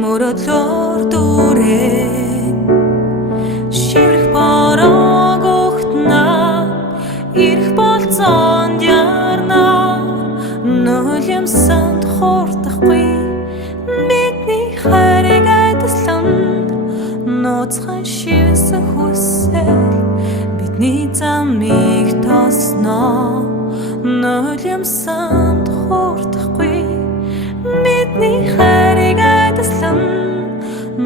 мөрөдлөөр дүүрэн ширх бараг ухтна ирэх болцоонд ярна нулимсанд хурдахгүй бидний хайрыг айдаслан нууцхан шивсэн хүсэл бидний замыг тосно нулимсанд хурдахгүй бидний хайрыг айдаслан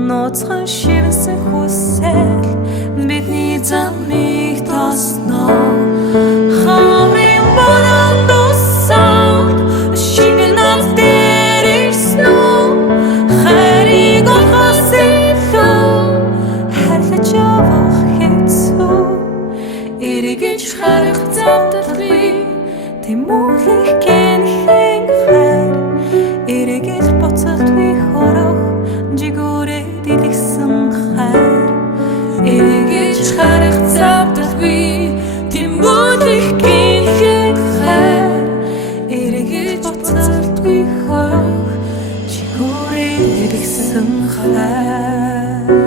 нууцхан шивсэн хүсэл бидний замыг тосно хаврын баруун тусаад шигэл нас дээр ирсэн хайрыг олохоос илүү хайрлаж явах хэцүү эргэж харах завдалгүй тэмүүлэх гэнхэн хайр эргэж буцалтгүй хорох жигүүрээ дэлгсэн хайр эргэж харах завдалгүй тэмүүлэх гэнхэн хайр эргэж буцалтгүй хорох жигүүрээ дэлгсэн хайр